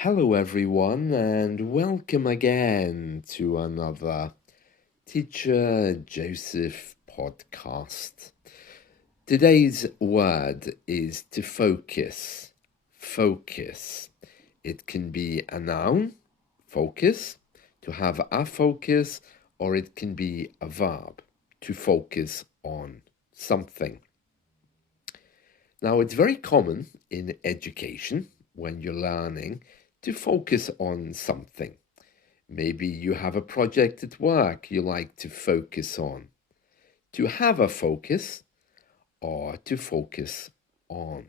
Hello, everyone, and welcome again to another Teacher Joseph podcast. Today's word is to focus. Focus. It can be a noun, focus, to have a focus, or it can be a verb, to focus on something. Now, it's very common in education when you're learning to focus on something. Maybe you have a project at work you like to focus on. To have a focus or to focus on.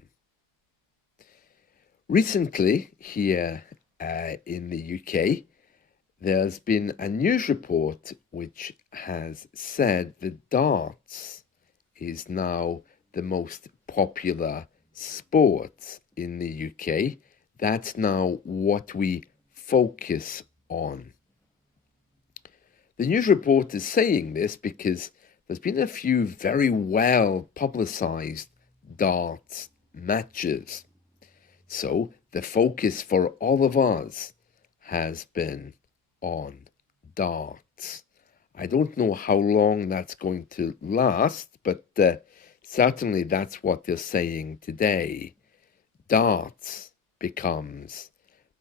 Recently, here in the UK, there's been a news report which has said that darts is now the most popular sport in the UK. That's now what we focus on. The news report is saying this because there's been a few very well publicised darts matches. So the focus for all of us has been on darts. I don't know how long that's going to last, but certainly that's what they're saying today. Darts becomes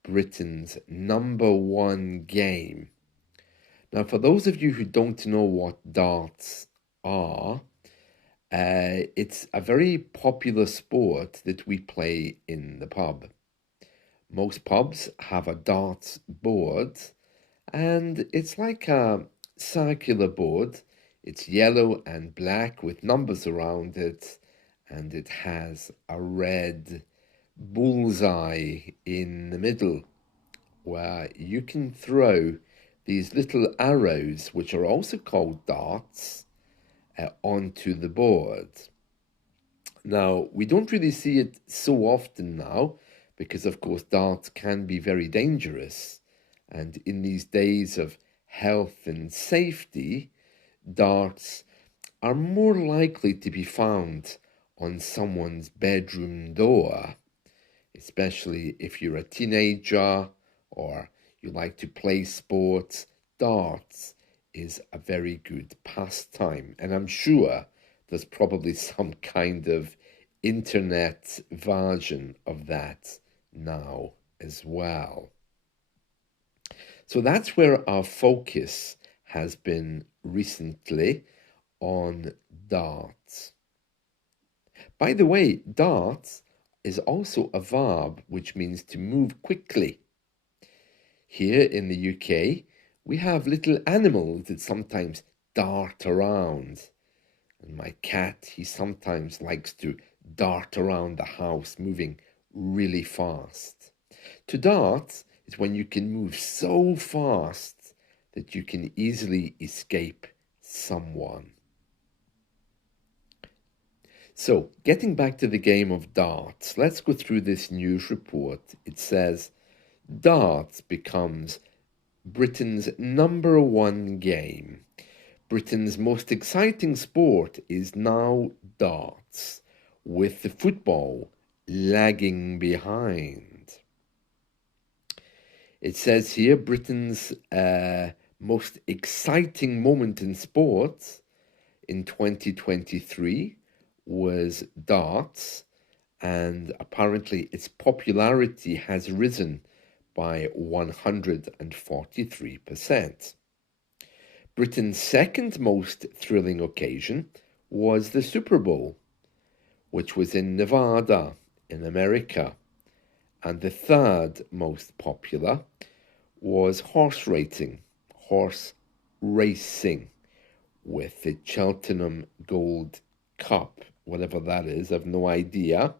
Britain's #1 game. Now, for those of you who don't know what darts are, it's a very popular sport that we play in the pub. Most pubs have a darts board, and it's like a circular board. It's yellow and black with numbers around it, and it has a red bullseye in the middle where you can throw these little arrows, which are also called darts, onto the board. Now, we don't really see it so often now because, of course, darts can be very dangerous. And in these days of health and safety, darts are more likely to be found on someone's bedroom door, especially if you're a teenager or you like to play sports. Darts is a very good pastime, and I'm sure there's probably some kind of internet version of that now as well. So that's where our focus has been recently, on darts. By the way, darts is also a verb which means to move quickly. Here in the UK, we have little animals that sometimes dart around. And my cat, he sometimes likes to dart around the house, moving really fast. To dart is when you can move so fast that you can easily escape someone. So, getting back to the game of darts, let's go through this news report. It says, darts becomes Britain's #1 game. Britain's most exciting sport is now darts, with the football lagging behind. It says here, Britain's most exciting moment in sport in 2023 was darts, and apparently its popularity has risen by 143%. Britain's second most thrilling occasion was the Super Bowl, which was in Nevada in America, and the third most popular was horse racing with the Cheltenham Gold Cup, whatever that is, I've no idea.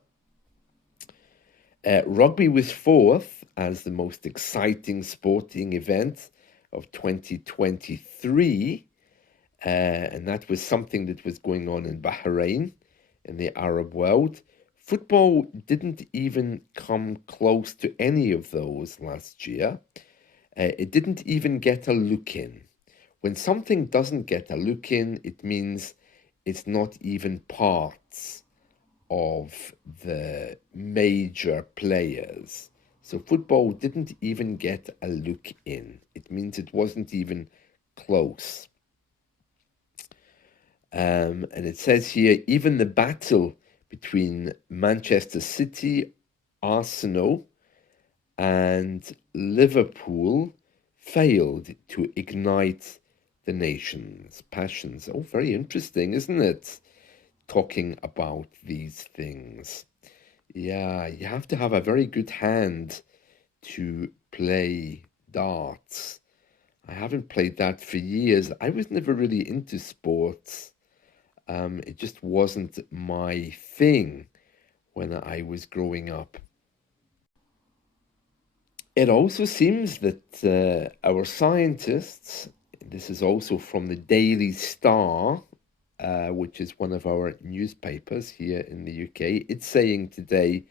Rugby was fourth as the most exciting sporting event of 2023, and that was something that was going on in Bahrain, in the Arab world. Football didn't even come close to any of those last year. It didn't even get a look in. When something doesn't get a look in, it means it's not even part of the major players. So football didn't even get a look in. It means it wasn't even close. And it says here, even the battle between Manchester City, Arsenal, and Liverpool failed to ignite the nation's passions. Oh, very interesting, isn't it? Talking about these things. Yeah, you have to have a very good hand to play darts. I haven't played that for years. I was never really into sports. It just wasn't my thing when I was growing up. It also seems that our scientists, this is also from the Daily Star, which is one of our newspapers here in the UK, it's saying today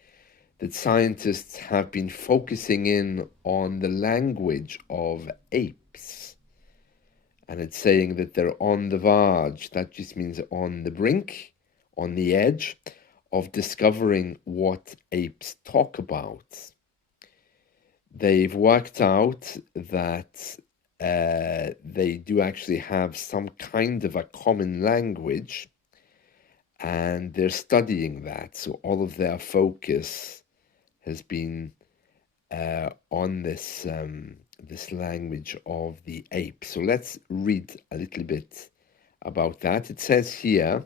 that scientists have been focusing in on the language of apes. And it's saying that they're on the verge, that just means on the brink, on the edge of discovering what apes talk about. They've worked out that they do actually have some kind of a common language, and they're studying that. So all of their focus has been on this language of the ape. So let's read a little bit about that. It says here,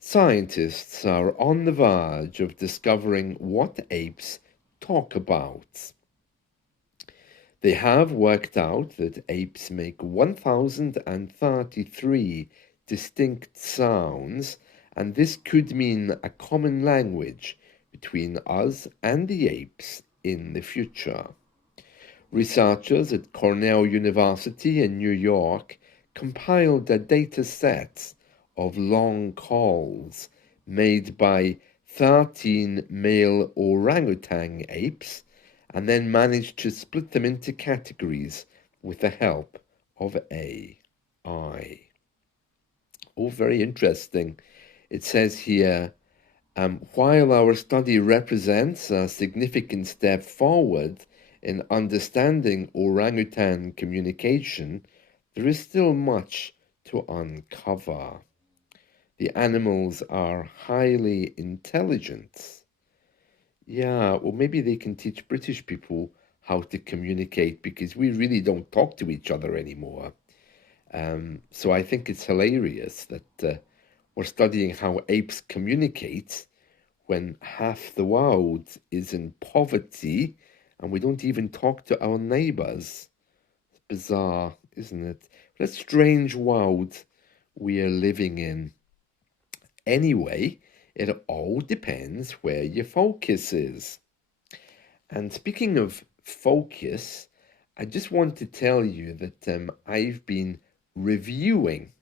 scientists are on the verge of discovering what apes talk about. They have worked out that apes make 1,033 distinct sounds, and this could mean a common language between us and the apes in the future. Researchers at Cornell University in New York compiled a data set of long calls made by 13 male orangutan apes and then managed to split them into categories with the help of AI. Oh, very interesting. It says here, while our study represents a significant step forward in understanding orangutan communication, there is still much to uncover. The animals are highly intelligent. Yeah, well, maybe they can teach British people how to communicate because we really don't talk to each other anymore. So I think it's hilarious that we're studying how apes communicate when half the world is in poverty and we don't even talk to our neighbors. It's bizarre, isn't it? What a strange world we are living in. Anyway, it all depends where your focus is. And speaking of focus, I just want to tell you that I've been reviewing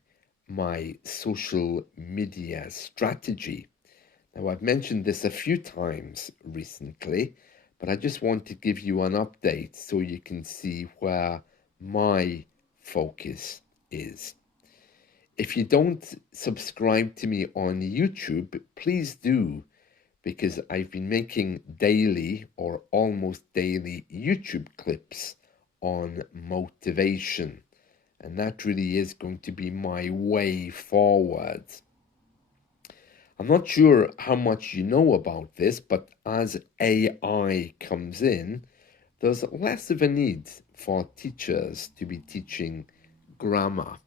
my social media strategy. Now, I've mentioned this a few times recently, but I just want to give you an update so you can see where my focus is. If you don't subscribe to me on YouTube, please do, because I've been making daily or almost daily YouTube clips on motivation. And that really is going to be my way forward. I'm not sure how much you know about this, but as AI comes in, there's less of a need for teachers to be teaching grammar.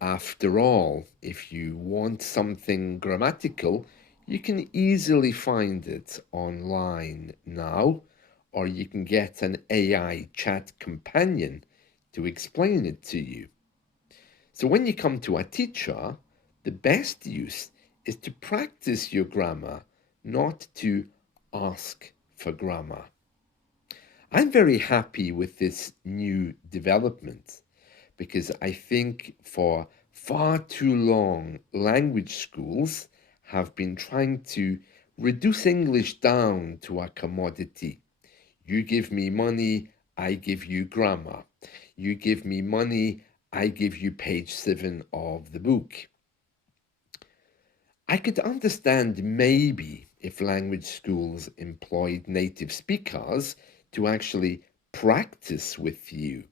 After all, if you want something grammatical, you can easily find it online now, or you can get an AI chat companion to explain it to you. So when you come to a teacher, the best use is to practice your grammar, not to ask for grammar. I'm very happy with this new development because I think for far too long, language schools have been trying to reduce English down to a commodity. You give me money, I give you grammar. You give me money, I give you page 7 of the book. I could understand maybe if language schools employed native speakers to actually practice with you.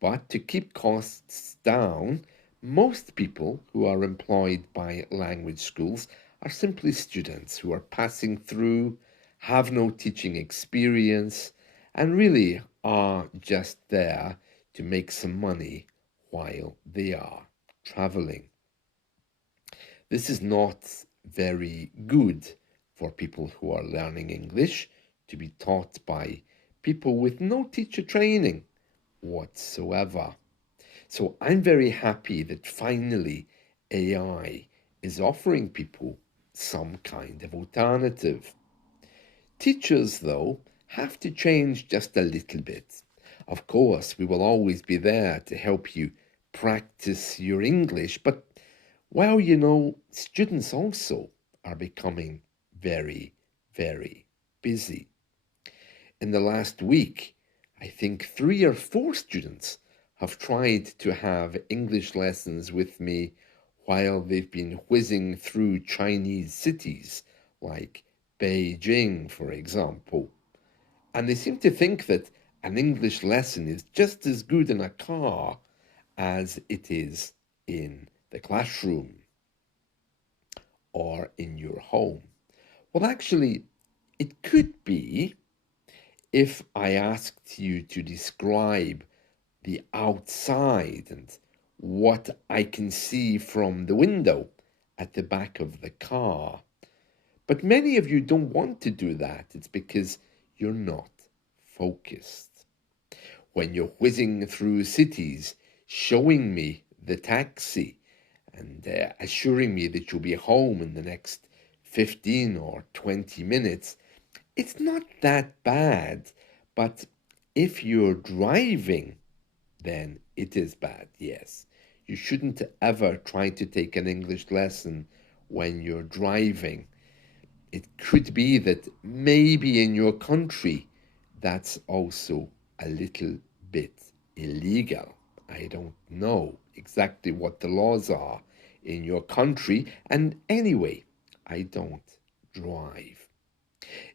But to keep costs down, most people who are employed by language schools are simply students who are passing through, have no teaching experience, and really are just there to make some money while they are traveling. This is not very good for people who are learning English to be taught by people with no teacher training whatsoever. So I'm very happy that finally AI is offering people some kind of alternative. Teachers, though, have to change just a little bit. Of course, we will always be there to help you practice your English, but well, students also are becoming very, very busy. In the last week, I think 3 or 4 students have tried to have English lessons with me while they've been whizzing through Chinese cities like Beijing, for example. And they seem to think that an English lesson is just as good in a car as it is in the classroom or in your home. Well, actually, it could be if I asked you to describe the outside and what I can see from the window at the back of the car. But many of you don't want to do that. It's because you're not focused. When you're whizzing through cities, showing me the taxi and assuring me that you'll be home in the next 15 or 20 minutes, it's not that bad. But if you're driving, then it is bad, yes. You shouldn't ever try to take an English lesson when you're driving. It could be that maybe in your country that's also a little bit illegal. I don't know exactly what the laws are in your country, and anyway, I don't drive.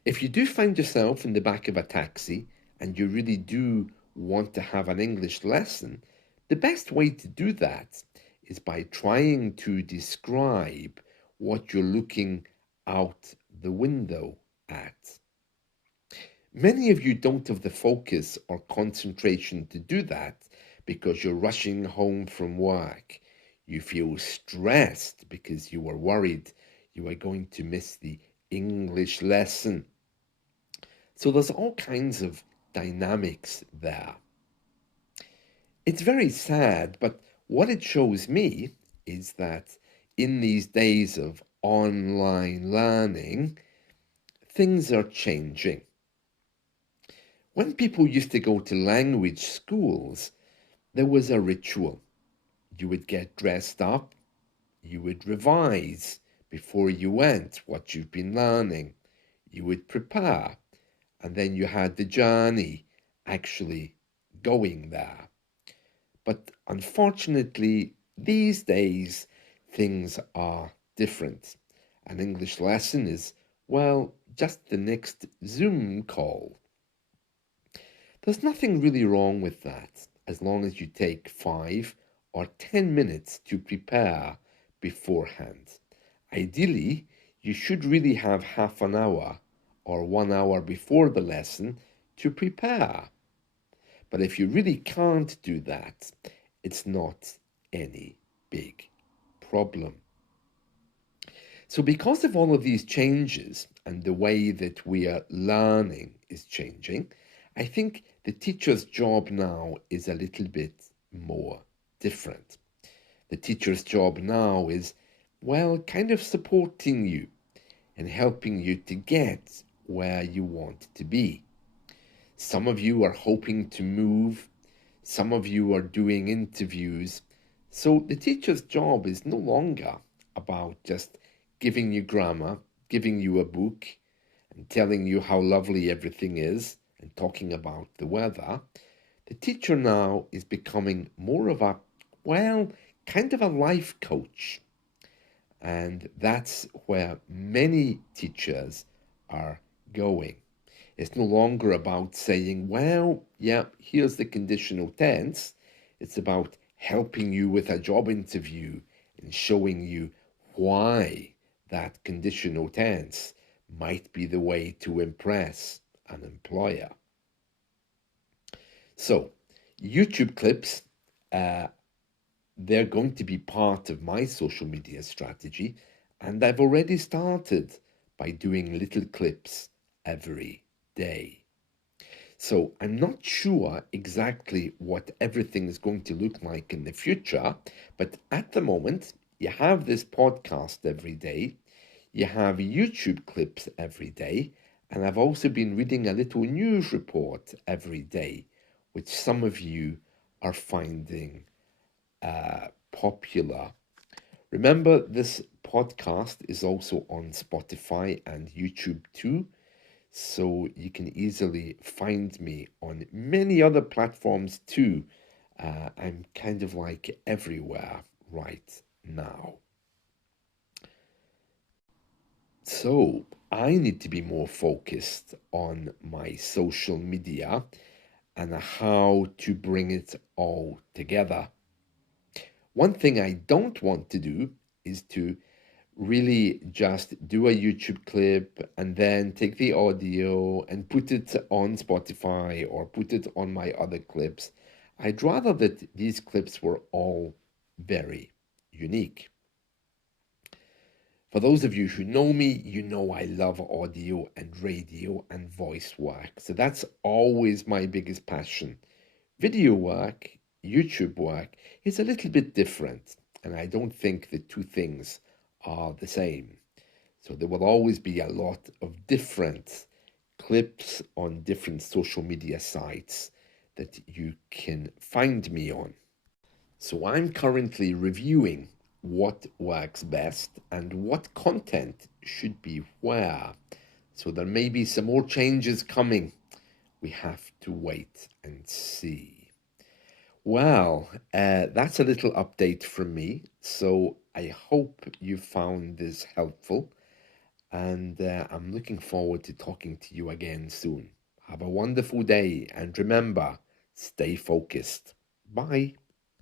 If you do find yourself in the back of a taxi and you really do want to have an English lesson, the best way to do that is by trying to describe what you're looking out the window at. Many of you don't have the focus or concentration to do that because you're rushing home from work. You feel stressed because you are worried you are going to miss the English lesson. So there's all kinds of dynamics there. It's very sad, but what it shows me is that in these days of online learning, things are changing. When people used to go to language schools, there was a ritual. You would get dressed up, you would revise before you went what you've been learning, you would prepare, and then you had the journey actually going there. But unfortunately, these days, things are different. An English lesson is, well, just the next Zoom call. There's nothing really wrong with that, as long as you take 5 or 10 minutes to prepare beforehand. Ideally, you should really have half an hour or 1 hour before the lesson to prepare. But if you really can't do that, it's not any big problem. So because of all of these changes and the way that we are learning is changing, I think the teacher's job now is a little bit more different. The teacher's job now is, well, kind of supporting you and helping you to get where you want to be. Some of you are hoping to move. Some of you are doing interviews. So the teacher's job is no longer about just giving you grammar, giving you a book, and telling you how lovely everything is, and talking about the weather. The teacher now is becoming more of a, well, kind of a life coach. And that's where many teachers are going. It's no longer about saying, well, yeah, here's the conditional tense. It's about helping you with a job interview and showing you why that conditional tense might be the way to impress an employer. So, YouTube clips, uh, they're going to be part of my social media strategy, and I've already started by doing little clips every day. So I'm not sure exactly what everything is going to look like in the future, but at the moment, you have this podcast every day, you have YouTube clips every day, and I've also been reading a little news report every day, which some of you are finding popular. Remember, this podcast is also on Spotify and YouTube too, so you can easily find me on many other platforms too. I'm kind of like everywhere right now. So I need to be more focused on my social media and how to bring it all together. One thing I don't want to do is to really just do a YouTube clip and then take the audio and put it on Spotify or put it on my other clips. I'd rather that these clips were all very unique. For those of you who know me, you know I love audio and radio and voice work. So that's always my biggest passion. Video work, YouTube work, is a little bit different, and I don't think the two things are the same. So there will always be a lot of different clips on different social media sites that you can find me on. So I'm currently reviewing what works best and what content should be where. So there may be some more changes coming. We have to wait and see. Well, that's a little update from me. So I hope you found this helpful, and I'm looking forward to talking to you again soon. Have a wonderful day, and remember, stay focused. Bye.